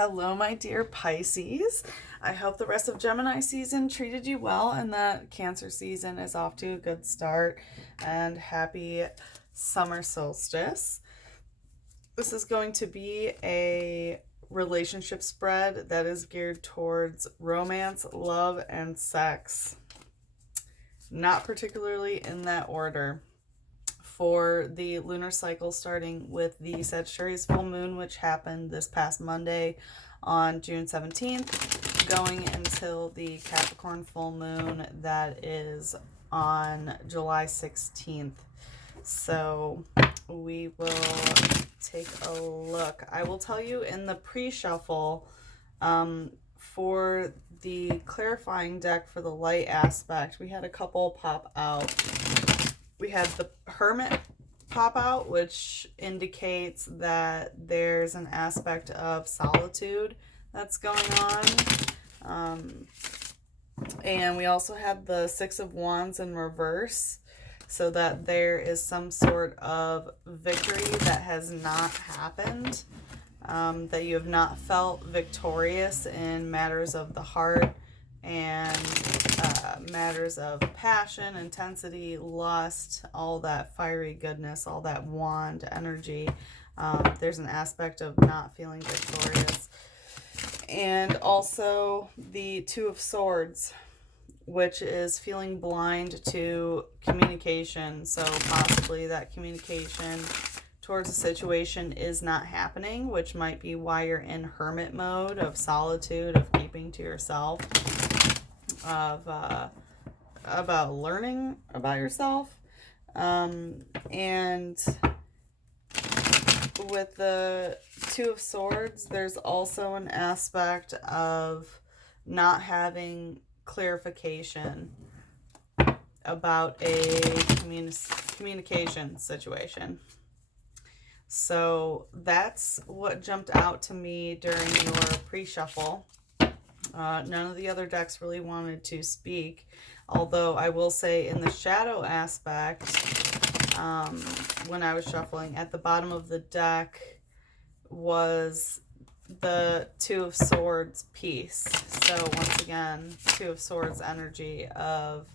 Hello, my dear Pisces. I hope the rest of Gemini season treated you well and that Cancer season is off to a good start. And happy summer solstice. This is going to be a relationship spread that is geared towards romance, love, and sex. Not particularly in that order. For the lunar cycle, starting with the Sagittarius full moon, which happened this past Monday on June 17th, going until the Capricorn full moon that is on July 16th. So we will take a look. I will tell you in the pre-shuffle, for the clarifying deck for the light aspect, we had a couple pop out. We had the Hermit pop out, which indicates that there's an aspect of solitude that's going on. And we also had the Six of Wands in reverse, so that there is some sort of victory that has not happened, that you have not felt victorious in matters of the heart and matters of passion, intensity, lust, all that fiery goodness, all that wand energy. There's an aspect of not feeling victorious. And also the Two of Swords, which is feeling blind to communication. So possibly that communication towards a situation is not happening, which might be why you're in hermit mode of solitude, of keeping to yourself, of about learning about yourself. And with the Two of Swords, there's also an aspect of not having clarification about a communication situation. So that's what jumped out to me during your pre-shuffle. None of the other decks really wanted to speak, although I will say in the shadow aspect, when I was shuffling, at the bottom of the deck was the Two of Swords piece. So once again, Two of Swords energy of,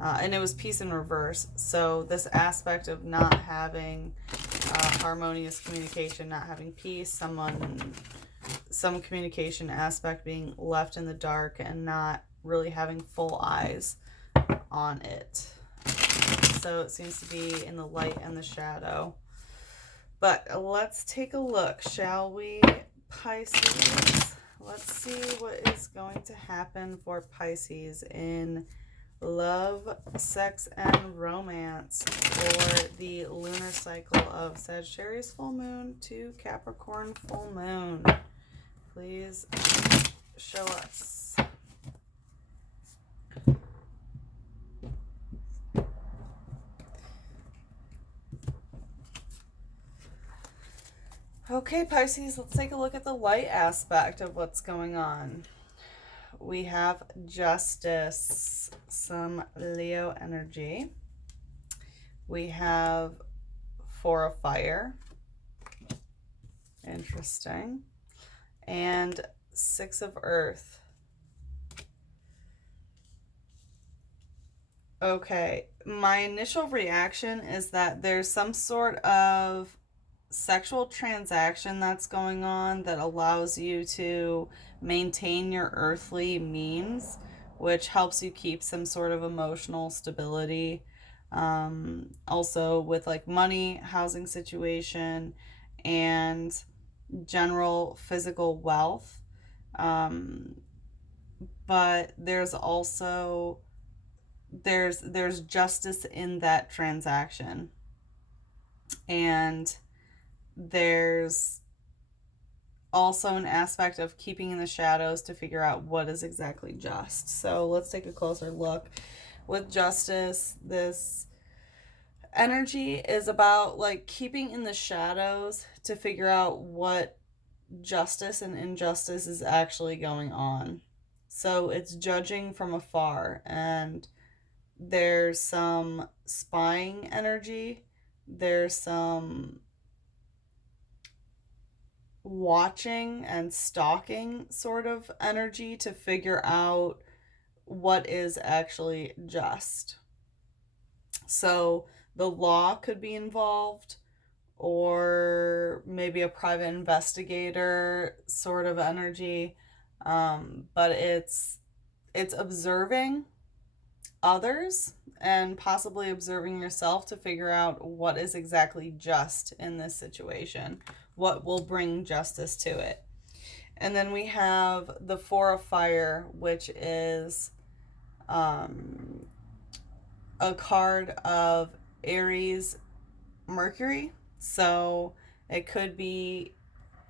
and it was peace in reverse. So this aspect of not having harmonious communication, not having peace, some communication aspect being left in the dark and not really having full eyes on it. So it seems to be in the light and the shadow. But let's take a look, shall we, Pisces? Let's see what is going to happen for Pisces in love, sex, and romance for the lunar cycle of Sagittarius full moon to Capricorn full moon. Please show us. Okay, Pisces, let's take a look at the light aspect of what's going on. We have Justice, some Leo energy. We have Four of Fire. Interesting. And Six of Earth. Okay, my initial reaction is that there's some sort of sexual transaction that's going on that allows you to maintain your earthly means, which helps you keep some sort of emotional stability. Also with like money, housing situation, and general physical wealth. But there's also there's justice in that transaction, and there's also an aspect of keeping in the shadows to figure out what is exactly just. So let's take a closer look. With Justice, this energy is about like keeping in the shadows to figure out what justice and injustice is actually going on. So it's judging from afar, and there's some spying energy. There's some watching and stalking sort of energy to figure out what is actually just. So the law could be involved, or maybe a private investigator sort of energy. But it's observing others and possibly observing yourself to figure out what is exactly just in this situation, what will bring justice to it. And then we have the Four of Fire, which is a card of Aries Mercury. So it could be,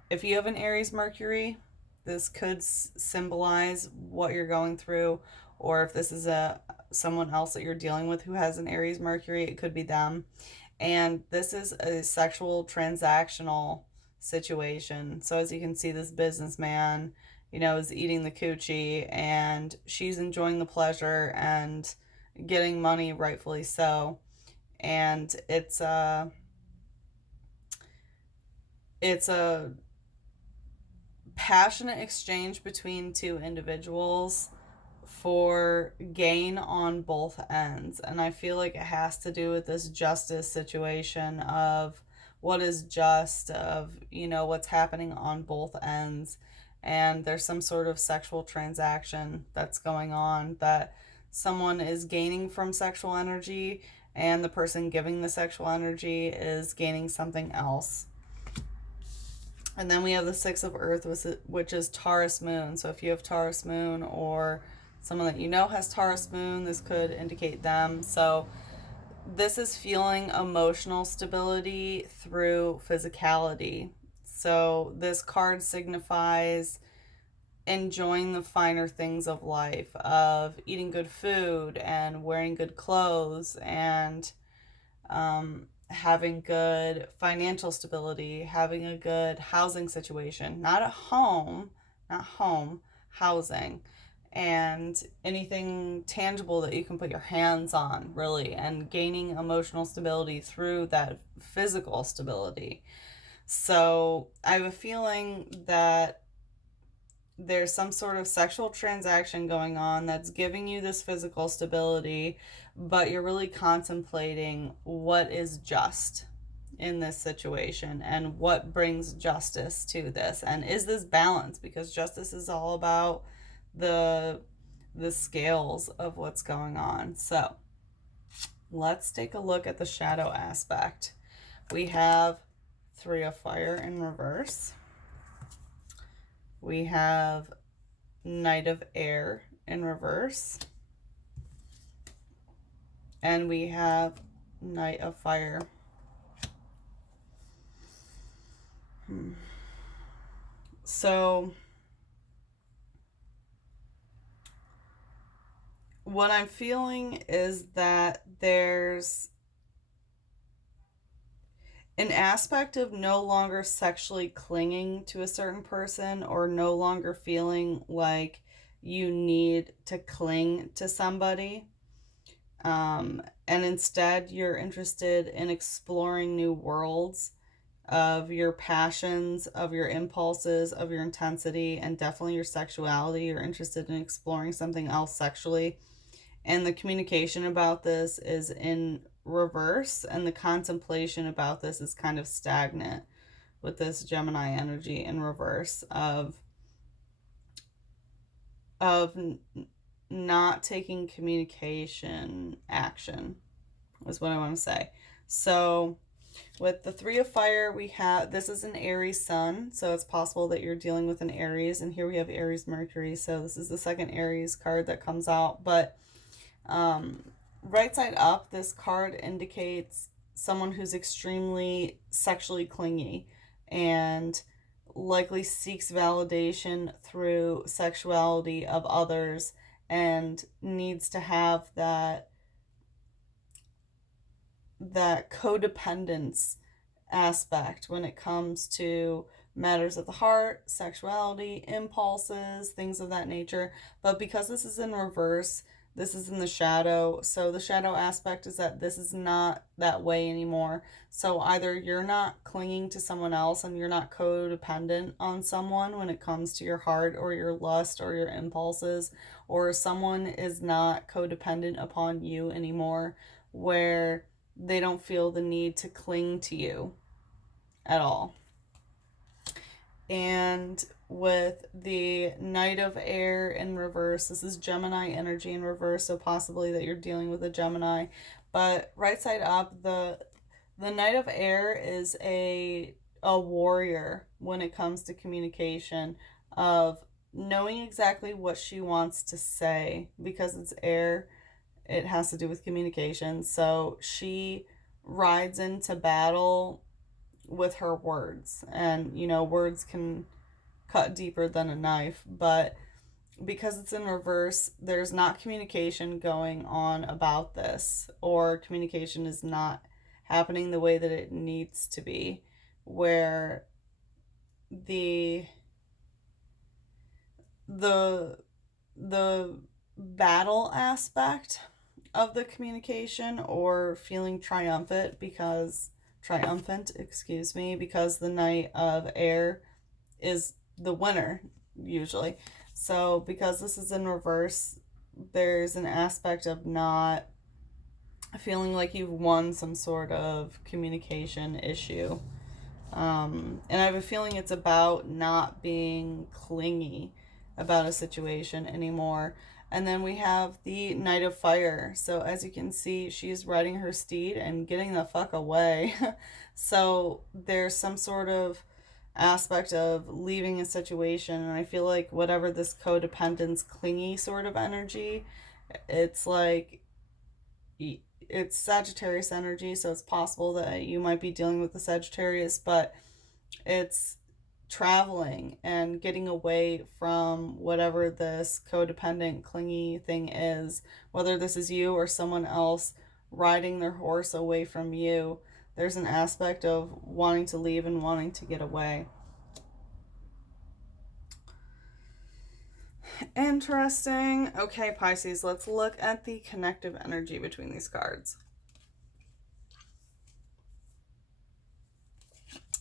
if you have an Aries Mercury, this could symbolize what you're going through, or if this is someone else that you're dealing with who has an Aries Mercury, it could be them. And this is a sexual transactional situation. So as you can see, this businessman, is eating the coochie, and she's enjoying the pleasure and getting money, rightfully so. And it's a passionate exchange between two individuals for gain on both ends. And I feel like it has to do with this justice situation of what is just, of, what's happening on both ends. And there's some sort of sexual transaction that's going on, that someone is gaining from sexual energy, and the person giving the sexual energy is gaining something else. And then we have the Six of Earth, which is Taurus moon. So if you have Taurus moon, or someone that has Taurus moon, this could indicate them. So this is feeling emotional stability through physicality. So this card signifies enjoying the finer things of life, of eating good food and wearing good clothes, and having good financial stability, having a good housing situation, not home, housing, and anything tangible that you can put your hands on, really, and gaining emotional stability through that physical stability. So I have a feeling that there's some sort of sexual transaction going on that's giving you this physical stability, but you're really contemplating what is just in this situation and what brings justice to this, and is this balance, because justice is all about the scales of what's going on. So let's take a look at the shadow aspect. We have Three of Fire in reverse. We have Knight of Air in reverse. And we have Knight of Fire. So what I'm feeling is that there's an aspect of no longer sexually clinging to a certain person, or no longer feeling like you need to cling to somebody. And instead, you're interested in exploring new worlds of your passions, of your impulses, of your intensity, and definitely your sexuality. You're interested in exploring something else sexually. And the communication about this is in reverse, and the contemplation about this is kind of stagnant with this Gemini energy in reverse of not taking communication action, is what I want to say. So with the Three of Fire, we have, this is an Aries sun, so it's possible that you're dealing with an Aries, and here we have Aries Mercury, so this is the second Aries card that comes out. But right side up, this card indicates someone who's extremely sexually clingy and likely seeks validation through sexuality of others, and needs to have that codependence aspect when it comes to matters of the heart, sexuality, impulses, things of that nature. But because this is in reverse, This is in the shadow. So the shadow aspect is that this is not that way anymore. So either you're not clinging to someone else and you're not codependent on someone when it comes to your heart or your lust or your impulses, or someone is not codependent upon you anymore where they don't feel the need to cling to you at all. And with the Knight of Air in reverse, this is Gemini energy in reverse, so possibly that you're dealing with a Gemini. But right side up, the Knight of Air is a warrior when it comes to communication, of knowing exactly what she wants to say. Because it's air, it has to do with communication. So she rides into battle with her words, and words can cut deeper than a knife. But because it's in reverse, there's not communication going on about this, or communication is not happening the way that it needs to be, where the the the battle aspect of the communication, or feeling triumphant, excuse me, because the Knight of Air is the winner usually. So because this is in reverse, there's an aspect of not feeling like you've won some sort of communication issue. And I have a feeling it's about not being clingy about a situation anymore. And then we have the Knight of Fire. So as you can see, she's riding her steed and getting the fuck away. So there's some sort of aspect of leaving a situation. And I feel like whatever this codependence, clingy sort of energy, it's like it's Sagittarius energy, so it's possible that you might be dealing with the Sagittarius, but it's traveling and getting away from whatever this codependent, clingy thing is, whether this is you or someone else riding their horse away from you. There's an aspect of wanting to leave and wanting to get away. Interesting. Okay, Pisces, let's look at the connective energy between these cards.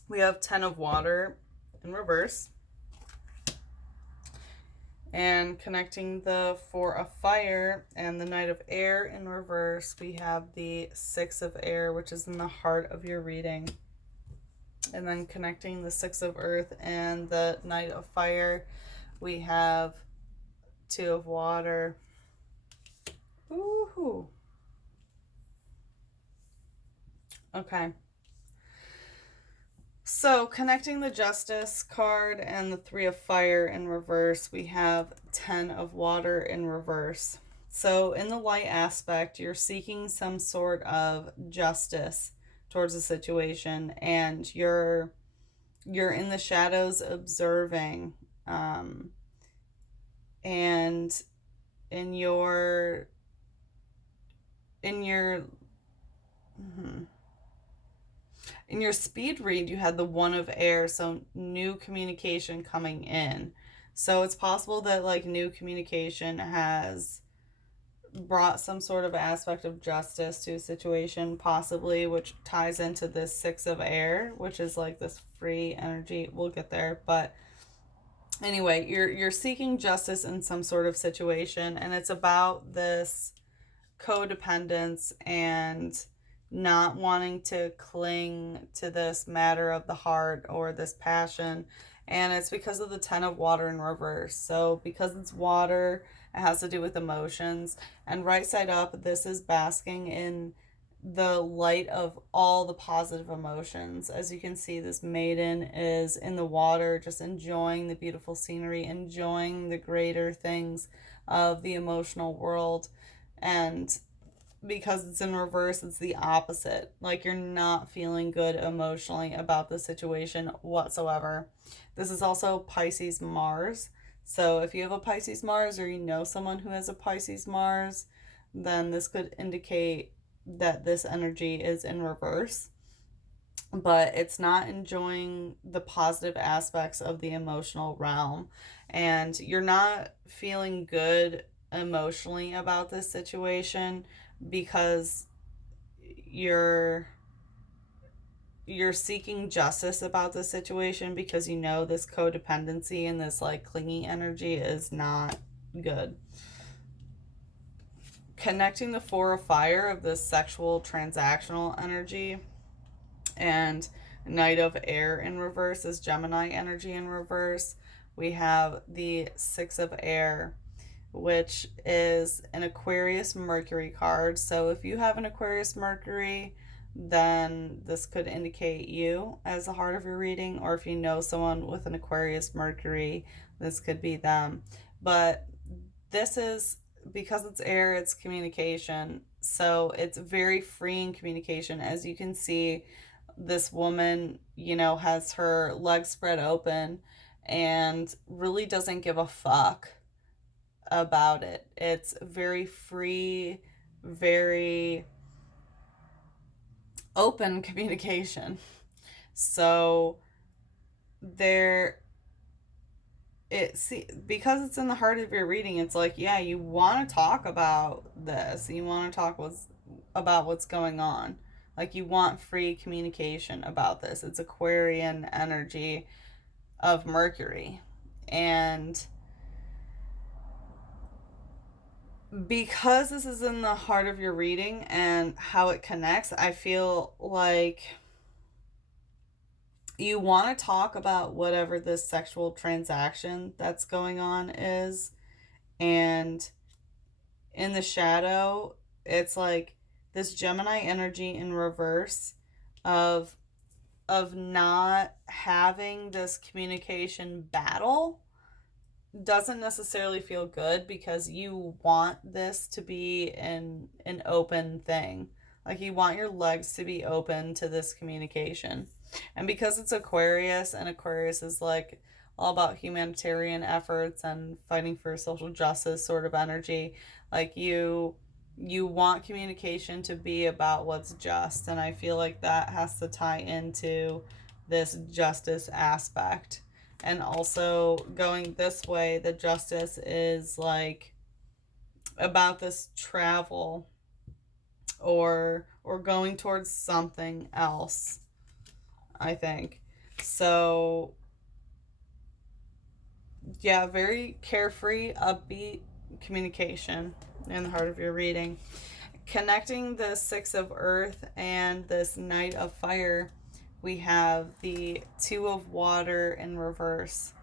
We have 10 of Water in reverse. And connecting the 4 of Fire and the Knight of Air in reverse, we have the 6 of Air, which is in the heart of your reading. And then connecting the 6 of Earth and the Knight of Fire, we have 2 of Water. Woohoo. Okay. So connecting the Justice card and the 3 of Fire in reverse, we have 10 of Water in reverse. So in the light aspect, you're seeking some sort of justice towards a situation, and you're in the shadows observing, and in your in your speed read, you had the 1 of Air, so new communication coming in. So it's possible that like new communication has brought some sort of aspect of justice to a situation, possibly, which ties into this 6 of Air, which is like this free energy. We'll get there, but anyway, you're seeking justice in some sort of situation, and it's about this codependence and not wanting to cling to this matter of the heart or this passion. And it's because of the 10 of Water in reverse. So because it's water, it has to do with emotions. And right side up, this is basking in the light of all the positive emotions. As you can see, this maiden is in the water, just enjoying the beautiful scenery, enjoying the greater things of the emotional world. And because it's in reverse, it's the opposite. Like, you're not feeling good emotionally about the situation whatsoever. This is also Pisces Mars. So if you have a Pisces Mars, or you know someone who has a Pisces Mars, then this could indicate that this energy is in reverse. But it's not enjoying the positive aspects of the emotional realm. And you're not feeling good emotionally about this situation because you're you're seeking justice about this situation because you know this codependency and this like clingy energy is not good. Connecting the Four of Fire of this sexual transactional energy and Knight of Air in reverse is Gemini energy in reverse. We have the Six of Air, which is an Aquarius Mercury card. So if you have an Aquarius Mercury, then this could indicate you as the heart of your reading, or if you know someone with an Aquarius Mercury, this could be them. But this is, because it's air, it's communication. So it's very freeing communication. As you can see, this woman, has her legs spread open and really doesn't give a fuck about it. It's very free, very open communication. So there because it's in the heart of your reading, it's like, yeah, you want to talk about this. You want to talk about what's going on. Like, you want free communication about this. It's Aquarian energy of Mercury. And because this is in the heart of your reading and how it connects, I feel like you want to talk about whatever this sexual transaction that's going on is. And in the shadow, it's like this Gemini energy in reverse of not having this communication battle doesn't necessarily feel good because you want this to be an open thing. Like, you want your legs to be open to this communication. And because it's Aquarius, and Aquarius is like all about humanitarian efforts and fighting for social justice sort of energy, like you want communication to be about what's just, and I feel like that has to tie into this justice aspect. And also, going this way, the justice is like about this travel or going towards something else, I think. So yeah, very carefree, upbeat communication in the heart of your reading. Connecting the Six of Earth and this Knight of Fire, we have the Two of Water in reverse.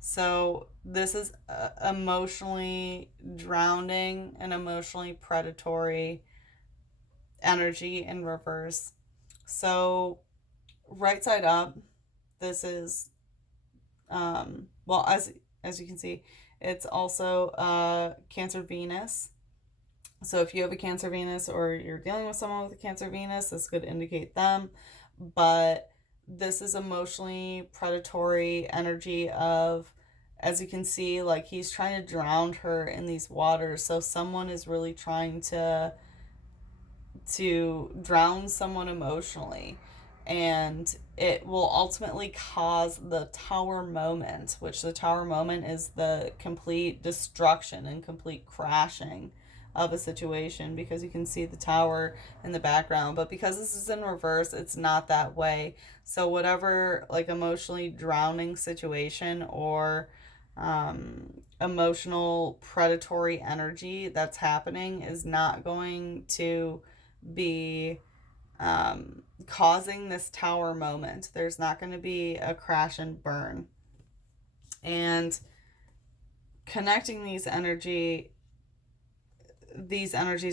So this is emotionally drowning and emotionally predatory energy in reverse. So right side up, this is well, as you can see, it's also Cancer Venus. So if you have a Cancer Venus or you're dealing with someone with a Cancer Venus, this could indicate them. But this is emotionally predatory energy of, as you can see, like, he's trying to drown her in these waters. So someone is really trying to drown someone emotionally, and it will ultimately cause the tower moment, which the tower moment is the complete destruction and complete crashing of a situation, because you can see the tower in the background. But because this is in reverse, it's not that way. So whatever, like, emotionally drowning situation or emotional predatory energy that's happening is not going to be causing this tower moment. There's not going to be a crash and burn. And connecting these energies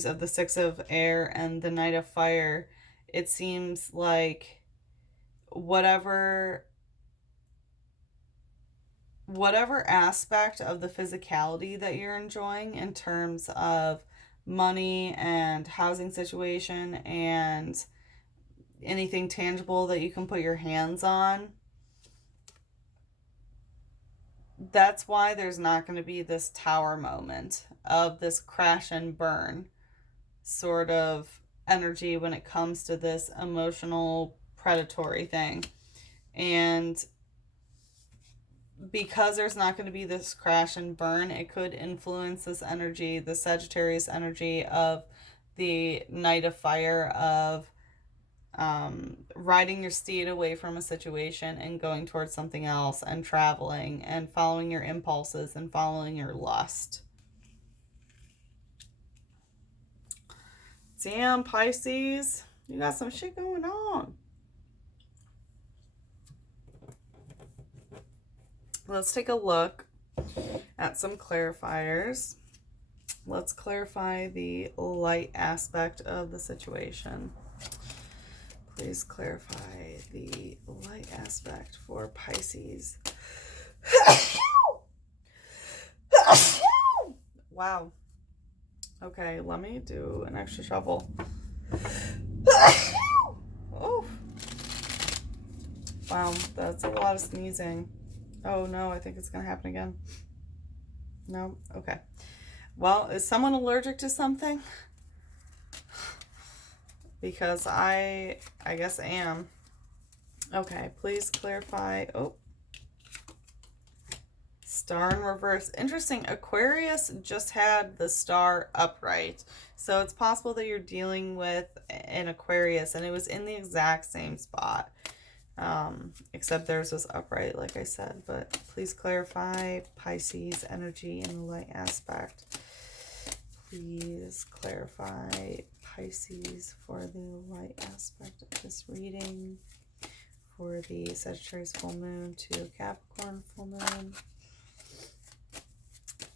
of the Six of Air and the Knight of Fire, it seems like whatever aspect of the physicality that you're enjoying in terms of money and housing situation and anything tangible that you can put your hands on, that's why there's not going to be this tower moment of this crash and burn sort of energy when it comes to this emotional predatory thing. And because there's not going to be this crash and burn, it could influence this energy, the Sagittarius energy of the Knight of Fire, of riding your steed away from a situation and going towards something else, and traveling and following your impulses and following your lust. Damn, Pisces, you got some shit going on. Let's take a look at some clarifiers. Let's clarify the light aspect of the situation. Please clarify the light aspect for Pisces. Wow. Okay, let me do an extra shuffle. Oh. Wow, that's a lot of sneezing. Oh no, I think it's gonna happen again. No? Okay. Well, is someone allergic to something? Because I guess I am. Okay, please clarify. Oh. Star in reverse. Interesting. Aquarius just had the star upright. So it's possible that you're dealing with an Aquarius and it was in the exact same spot. Except theirs was upright, like I said. But please clarify Pisces energy in the light aspect. Please clarify Pisces for the light aspect of this reading. For the Sagittarius full moon to Capricorn full moon.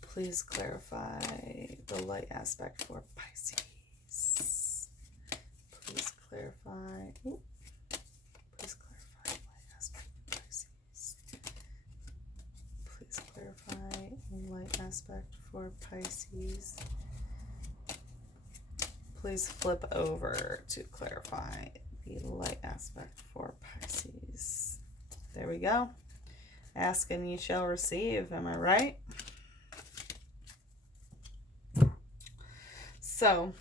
Please clarify the light aspect for Pisces. Please clarify. Ooh. Please clarify the light aspect for Pisces. Please clarify the light aspect for Pisces. Please flip over to clarify the light aspect for Pisces. There we go. Ask and ye shall receive. Am I right? So,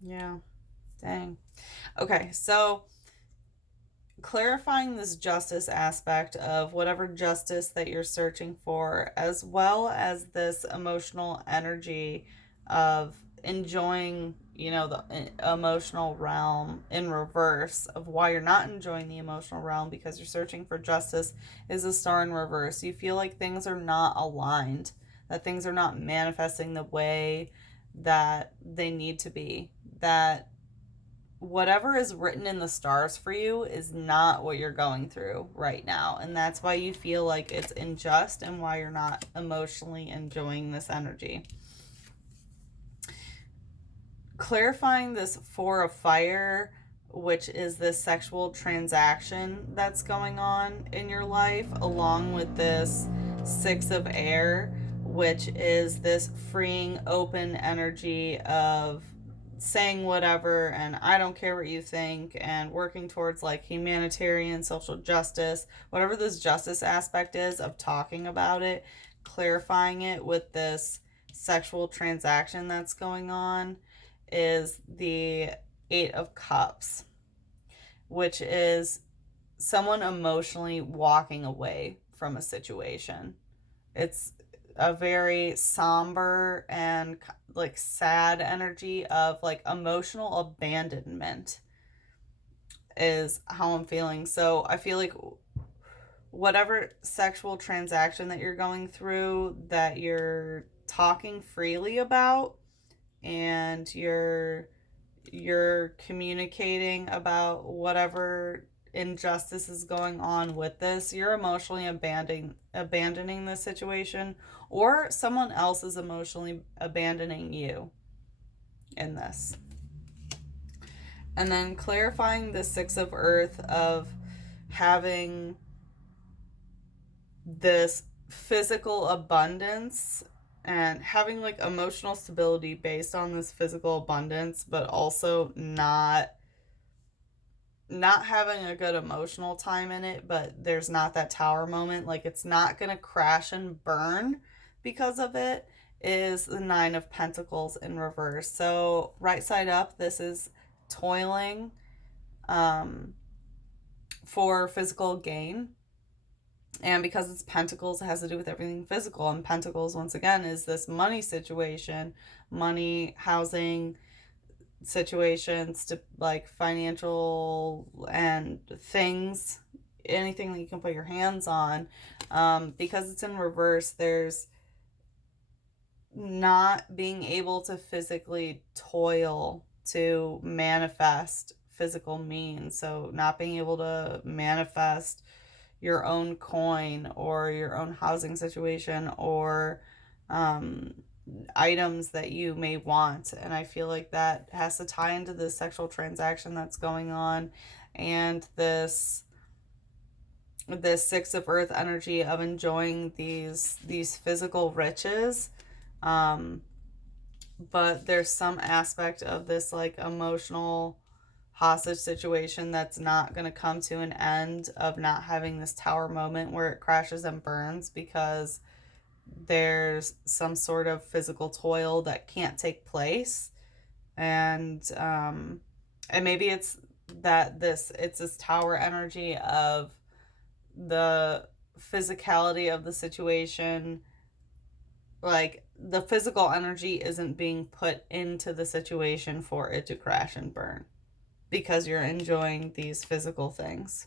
yeah, dang. Okay, so clarifying this justice aspect of whatever justice that you're searching for, as well as this emotional energy of enjoying, you know, the emotional realm in reverse, of why you're not enjoying the emotional realm because you're searching for justice, is a star in reverse. You feel like things are not aligned, that things are not manifesting the way that they need to be, that whatever is written in the stars for you is not what you're going through right now, and that's why you feel like it's unjust and why you're not emotionally enjoying this energy. Clarifying this Four of Fire, which is this sexual transaction that's going on in your life, along with this Six of Air, which is this freeing, open energy of saying whatever and I don't care what you think, and working towards like humanitarian, social justice, whatever this justice aspect is of talking about it, clarifying it with this sexual transaction that's going on, is the Eight of Cups, which is someone emotionally walking away from a situation. It's a very somber and like sad energy of like emotional abandonment is how I'm feeling. So I feel like whatever sexual transaction that you're going through, that you're talking freely about, and you're communicating about whatever injustice is going on with this, you're emotionally abandoning this situation, or someone else is emotionally abandoning you in this. And then clarifying the Six of Earth of having this physical abundance and having like emotional stability based on this physical abundance, but also not having a good emotional time in it, but there's not that tower moment, like it's not gonna crash and burn because of it, is the Nine of Pentacles in reverse. So right side up, this is toiling for physical gain, And because it's pentacles, it has to do with everything physical. And pentacles, once again, is this money situation, money, housing situations, to like financial and things, anything that you can put your hands on. Because it's in reverse, there's not being able to physically toil to manifest physical means. So not being able to manifest your own coin or your own housing situation or items that you may want. And I feel like that has to tie into this sexual transaction that's going on, and this Six of Earth energy of enjoying these physical riches. But there's some aspect of this like emotional hostage situation that's not going to come to an end of not having this tower moment where it crashes and burns, because there's some sort of physical toil that can't take place. And maybe it's it's this tower energy of the physicality of the situation. Like, the physical energy isn't being put into the situation for it to crash and burn, because you're enjoying these physical things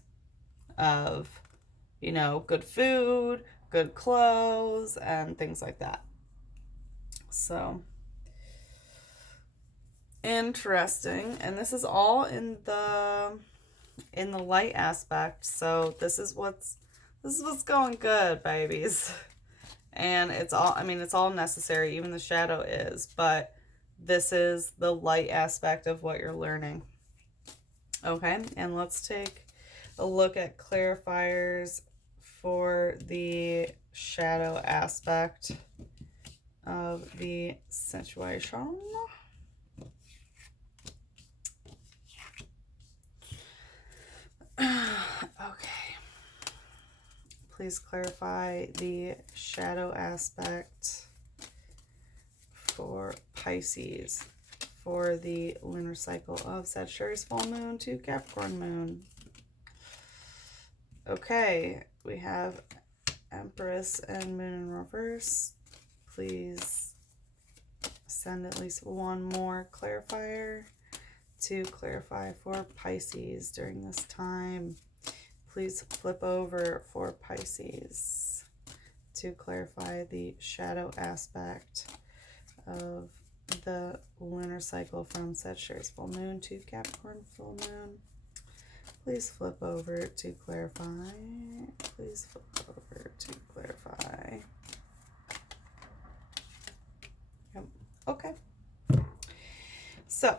of, good food, good clothes, and things like that. So interesting. And this is all in the light aspect. So this is what's going good, babies. And it's all necessary, even the shadow is, but this is the light aspect of what you're learning. Okay, and let's take a look at clarifiers for the shadow aspect of the situation. Okay. Please clarify the shadow aspect for Pisces for the lunar cycle of Sagittarius full moon to Capricorn moon. Okay, we have Empress and moon in reverse. Please send at least one more clarifier to clarify for Pisces during this time. Please flip over for Pisces to clarify the shadow aspect of the lunar cycle from Sagittarius full moon to Capricorn full moon. Please flip over to clarify. Please flip over to clarify. Yep. Okay. So,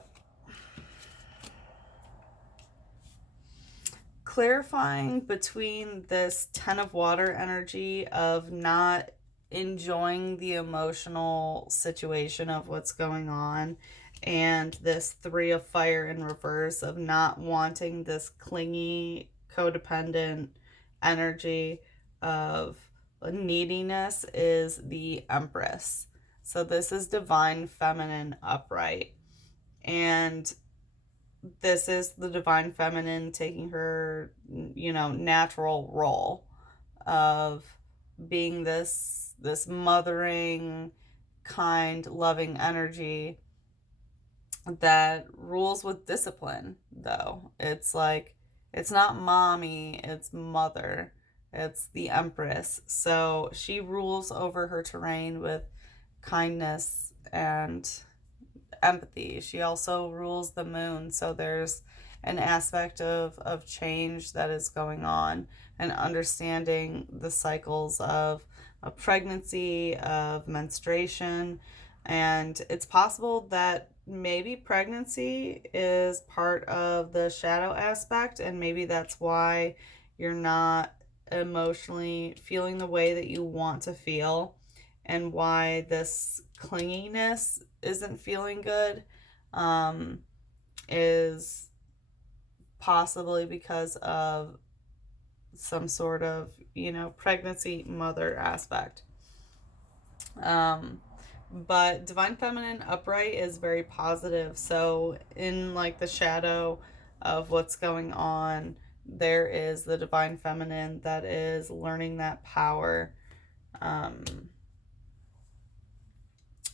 clarifying between this Ten of Water energy of not enjoying the emotional situation of what's going on, and this Three of Fire in reverse of not wanting this clingy, codependent energy of neediness, is the Empress. So this is divine feminine upright. And this is the divine feminine taking her, natural role of being this mothering, kind, loving energy that rules with discipline, though. It's like, it's not mommy, it's mother. It's the Empress. So she rules over her terrain with kindness and empathy. She also rules the moon, so there's an aspect of change that is going on, and understanding the cycles of pregnancy, of menstruation. And it's possible that maybe pregnancy is part of the shadow aspect, and maybe that's why you're not emotionally feeling the way that you want to feel, and why this clinginess isn't feeling good, is possibly because of some sort of, pregnancy mother aspect. But divine feminine upright is very positive. So in like the shadow of what's going on, there is the divine feminine that is learning that power.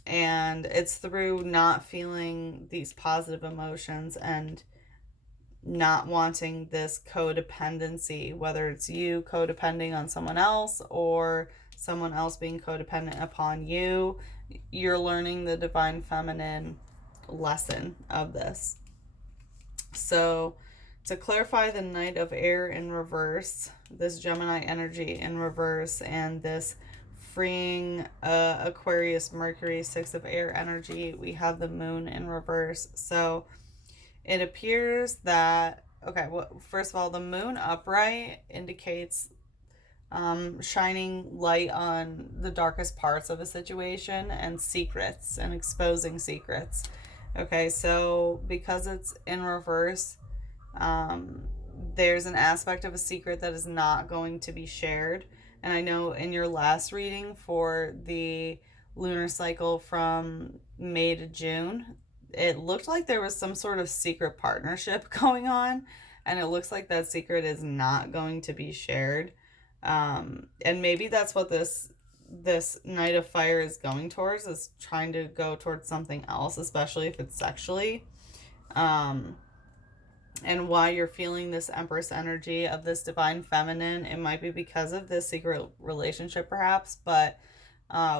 And it's through not feeling these positive emotions and not wanting this codependency, whether it's you codepending on someone else or someone else being codependent upon you. You're learning the divine feminine lesson of this. So to clarify the Knight of Air in reverse, this Gemini energy in reverse, and this freeing Aquarius Mercury 6 of air energy, we have the Moon in reverse. So it appears that, okay, well, first of all, the Moon upright indicates shining light on the darkest parts of a situation and secrets and exposing secrets. Okay, so because it's in reverse, there's an aspect of a secret that is not going to be shared. And I know in your last reading for the lunar cycle from May to June, it looked like there was some sort of secret partnership going on. And it looks like that secret is not going to be shared. And maybe that's what this Knight of Fire is going towards, is trying to go towards something else, especially if it's sexually. And why you're feeling this Empress energy of this divine feminine, it might be because of this secret relationship perhaps, but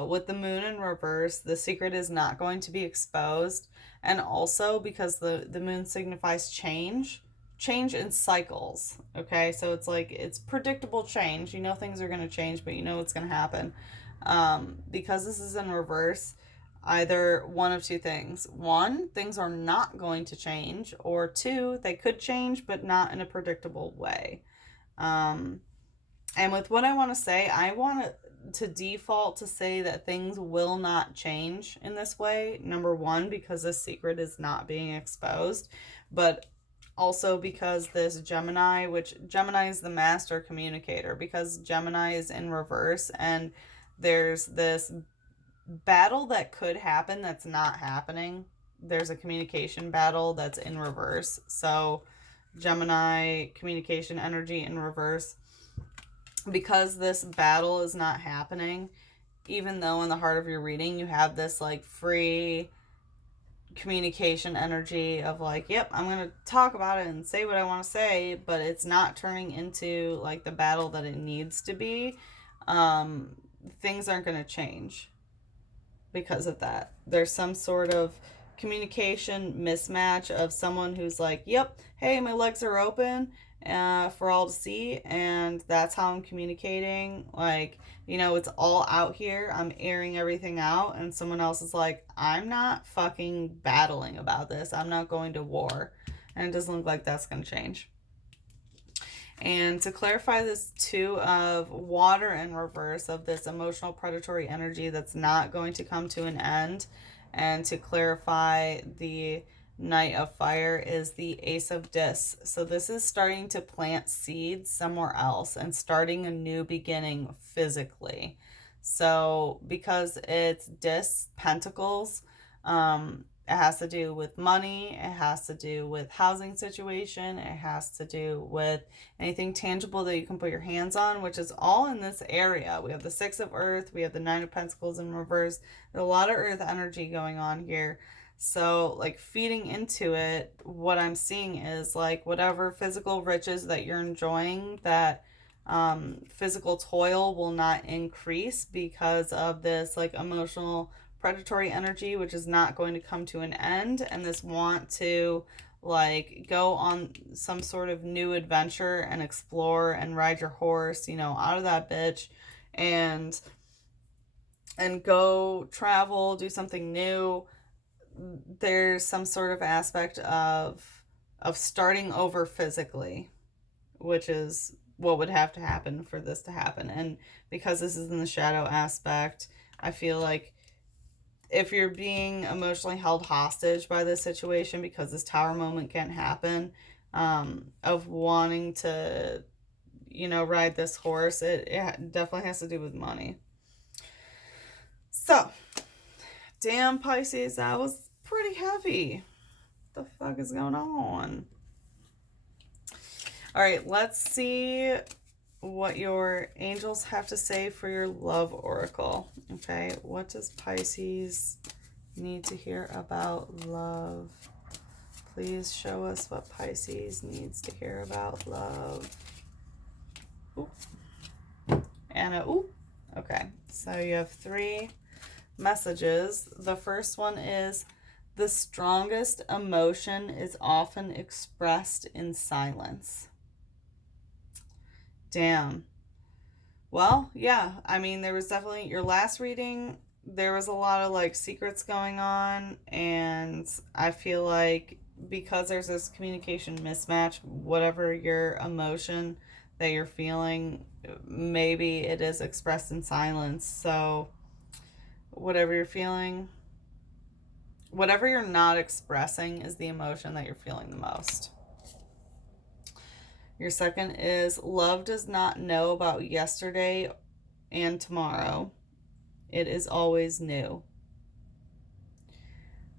with the Moon in reverse, the secret is not going to be exposed. And also because the Moon signifies change in cycles. Okay, so it's like, it's predictable change. You know things are going to change, but you know what's going to happen. Because this is in reverse, either one of two things. One, things are not going to change, or two, they could change, but not in a predictable way. And with what I want to say, I want to default to say that things will not change in this way. Number one, because this secret is not being exposed, but also because this Gemini, which Gemini is the master communicator, because Gemini is in reverse and there's this battle that could happen that's not happening. There's a communication battle that's in reverse. So Gemini communication energy in reverse. Because this battle is not happening, even though in the heart of your reading you have this like free communication energy of like, yep, I'm going to talk about it and say what I want to say, but it's not turning into like the battle that it needs to be, things aren't going to change because of that. There's some sort of communication mismatch of someone who's like, yep, hey, my legs are open for all to see, and that's how I'm communicating. Like, you know, it's all out here. I'm airing everything out, and someone else is like, I'm not fucking battling about this. I'm not going to war. And it doesn't look like that's going to change. And to clarify this Two of Water in reverse, of this emotional predatory energy that's not going to come to an end, and to clarify the Knight of Fire, is the Ace of Discs. So this is starting to plant seeds somewhere else and starting a new beginning physically. So because it's discs, pentacles, it has to do with money, it has to do with housing situation, it has to do with anything tangible that you can put your hands on, which is all in this area. We have the Six of Earth, we have the Nine of Pentacles in reverse. There's a lot of Earth energy going on here. So like feeding into it, what I'm seeing is like whatever physical riches that you're enjoying, that physical toil will not increase because of this like emotional predatory energy, which is not going to come to an end, and this want to like go on some sort of new adventure and explore and ride your horse, you know, out of that bitch, and go travel, do something new. There's some sort of aspect of starting over physically, which is what would have to happen for this to happen. And because this is in the shadow aspect, I feel like if you're being emotionally held hostage by this situation because this Tower moment can't happen, of wanting to, you know, ride this horse, it definitely has to do with money. So, damn Pisces, that was pretty heavy. What the fuck is going on? All right, let's see what your angels have to say for your love oracle. Okay, what does Pisces need to hear about love? Please show us what Pisces needs to hear about love. Ooh. And a ooh. Okay, so you have 3 messages. The first one is the strongest emotion is often expressed in silence. Damn. Well, yeah. I mean, there was definitely your last reading, there was a lot of like secrets going on, and I feel like because there's this communication mismatch, whatever your emotion that you're feeling, maybe it is expressed in silence. So, whatever you're feeling, whatever you're not expressing is the emotion that you're feeling the most. Your second is love does not know about yesterday and tomorrow. It is always new.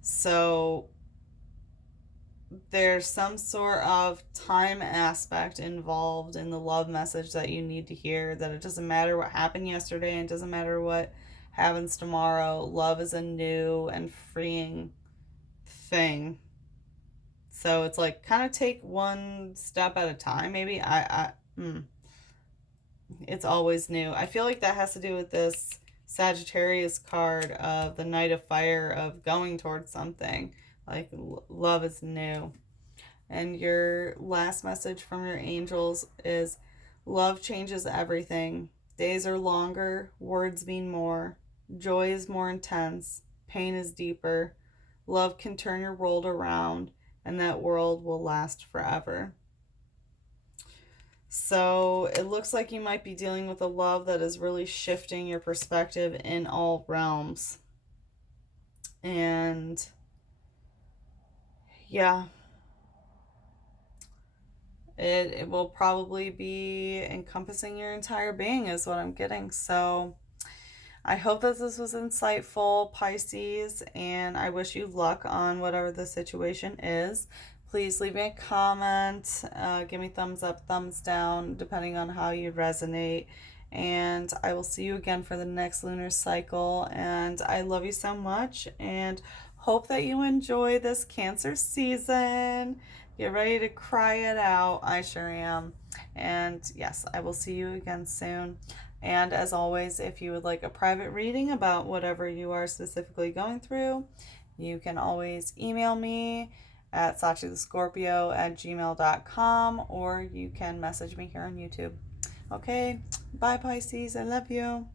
So there's some sort of time aspect involved in the love message that you need to hear, that it doesn't matter what happened yesterday and it doesn't matter what happens tomorrow. Love is a new and freeing thing. So it's like kind of take one step at a time. Maybe it's always new. I feel like that has to do with this Sagittarius card of the Knight of Fire, of going towards something. Like love is new. And your last message from your angels is love changes everything. Days are longer, words mean more, joy is more intense, pain is deeper. Love can turn your world around, and that world will last forever. So it looks like you might be dealing with a love that is really shifting your perspective in all realms. And yeah, it will probably be encompassing your entire being, is what I'm getting. So I hope that this was insightful, Pisces, and I wish you luck on whatever the situation is. Please leave me a comment, give me thumbs up, thumbs down, depending on how you resonate. And I will see you again for the next lunar cycle. And I love you so much and hope that you enjoy this Cancer season. Get ready to cry it out. I sure am. And yes, I will see you again soon. And as always, if you would like a private reading about whatever you are specifically going through, you can always email me at sachithescorpio@gmail.com, or you can message me here on YouTube. Okay, bye Pisces, I love you.